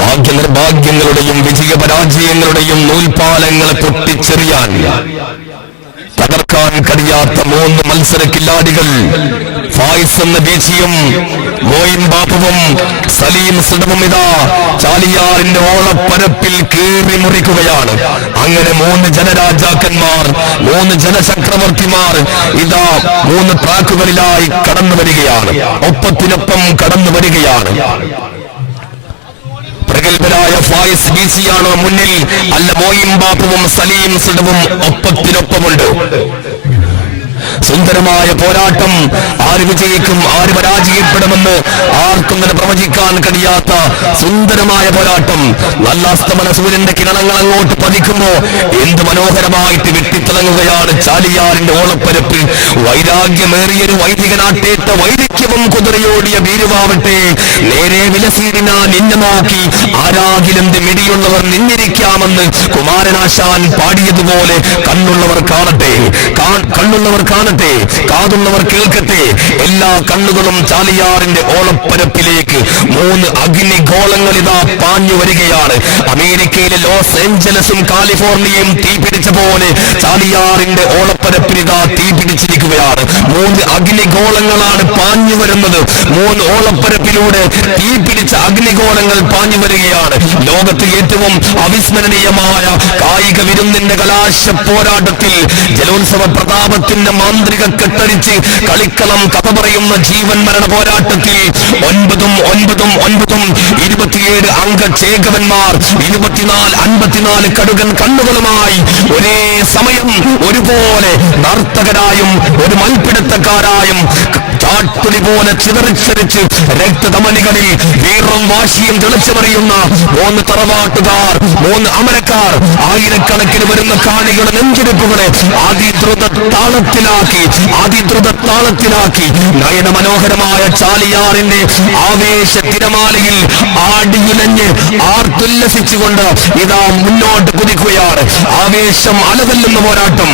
ഭാഗ്യനിർഭാഗ്യങ്ങളുടെയും വിജയപരാജയങ്ങളുടെയും നൂൽപാലങ്ങളെ പൊട്ടിച്ചെറിയാൻ തകർക്കാൻ കഴിയാത്ത മൂന്ന് മത്സര കില്ലാടികൾ ഫായിസ് എന്ന ബീച്ചിയും മോയിൻ ബാപ്പുവും സലീം സിഡമും ഇതാ ചാലിയാറിന്റെ ഓളപ്പരപ്പിൽ കീറി മുറിക്കുകയാണ്. അങ്ങനെ മൂന്ന് ജനരാജാക്കന്മാർ മൂന്ന് ജനചക്രവർത്തിമാർ ഇതാ മൂന്ന് ട്രാക്കുകളിലായി കടന്നു വരികയാണ് ഒപ്പത്തിനൊപ്പം കടന്നു വരികയാണ് പ്രഗത്ഭരായ ഫായിസ് ബീസിയാണ് മുന്നിൽ. അല്ല മോയിം ബാപ്പുവും സലീം സിഡവും ഒപ്പത്തിനൊപ്പമുണ്ട്. സുന്ദരമായ പോരാട്ടം ആര് വിജയിക്കും ആര് പരാജയപ്പെടുമെന്ന് ആർക്കും തന്നെ പ്രവചിക്കാൻ കഴിയാത്ത സുന്ദരമായ പോരാട്ടം. നല്ല അസ്തമന സൂര്യന്റെ കിരണങ്ങൾ അങ്ങോട്ട് പതിക്കുമ്പോ എന്ത് മനോഹരമായിട്ട് വെട്ടിത്തിളങ്ങുകയാണ് ചാലിയാറിന്റെ ഓളപ്പരപ്പ് വൈരാഗ്യമേറിയൊരു വൈദികനാട്ടേറ്റ വൈദിക്യവും കുതിരയോടിയ വീരുവാവട്ടെ നേരെ വിലസീരിന നിന്നെ നോക്കി. ആരാകിലും മിടിയുള്ളവർ നിന്നിരിക്കാമെന്ന് കുമാരനാശാൻ പാടിയതുപോലെ കണ്ണുള്ളവർ കാണട്ടെ. കണ്ണുള്ളവർ കാണട്ടെ. കാതുള്ളവർ കേൾക്കട്ടെ. എല്ലാ കണ്ണുകളും ചാലിയാറിന്റെ ഓളപ്പരപ്പിലേക്ക് മൂന്ന് അഗ്നിഗോളങ്ങൾ ഇതാ പാഞ്ഞു വരികയാണ്. അമേരിക്കയിലെ ലോസ് ഏഞ്ചലസും കാലിഫോർണിയയും തീ പിടിച്ച പോലെ ചാലിയാറിന്റെ ഓളപ്പരപ്പിൽ ഇതാ തീപിടിച്ചിരിക്കുകയാണ് മൂന്ന് അഗ്നിഗോളങ്ങളാണ് പാഞ്ഞു വരുന്നത്. മൂന്ന് ഓളപ്പരപ്പിലൂടെ തീ പിടിച്ച അഗ്നിഗോളങ്ങൾ പാഞ്ഞു വരികയാണ്. ലോകത്തിൽ ഏറ്റവും അവിസ്മരണീയമായ കായിക വിരുന്നിന്റെ കലാശ പോരാട്ടത്തിൽ ജലോത്സവ പ്രതാപത്തിന്റെ മാന്ത്രിക കെട്ടടിച്ച് കളിക്കളം കഥ പറയുന്ന ജീവൻ മരണ പോരാട്ടത്തിൽ ഒൻപതും ഒൻപതും ഒൻപതും ഇരുപത്തിയേഴ് അംഗ ചേകവന്മാർ ഇരുപത്തിനാല് അൻപത്തിനാല് കടുകൻ കണ്ണുകളുമായി ഒരേ സമയം ഒരുപോലെ നർത്തകരായും ഒരു മൺപിടുത്തക്കാരായും ചാട്ടുളി പോലെ ചിതറിച്ചരിച്ച് രക്തധമനികളിൽ വീറും വാശിയും തെളിച്ചുമറിയുന്ന മൂന്ന് തറവാട്ടുകാർ മൂന്ന് അമരക്കാർ ആയിരക്കണക്കിന് വരുന്ന കാണികളുടെ നെഞ്ചിരിപ്പുകളെ അതിദ്രുത താളത്തിലാക്കി അതിദ്രുത താളത്തിലാക്കി നയന മനോഹരമായ ചാലിയാറിന്റെ ആവേശ തിരമാലയിൽ ആടിയുലഞ്ഞ് ആർത്തുല്ലസിച്ചുകൊണ്ട് ഇതാ മുന്നോട്ട് കുതിക്കുകയാണ്. ആവേശം അലതല്ലുന്ന പോരാട്ടം.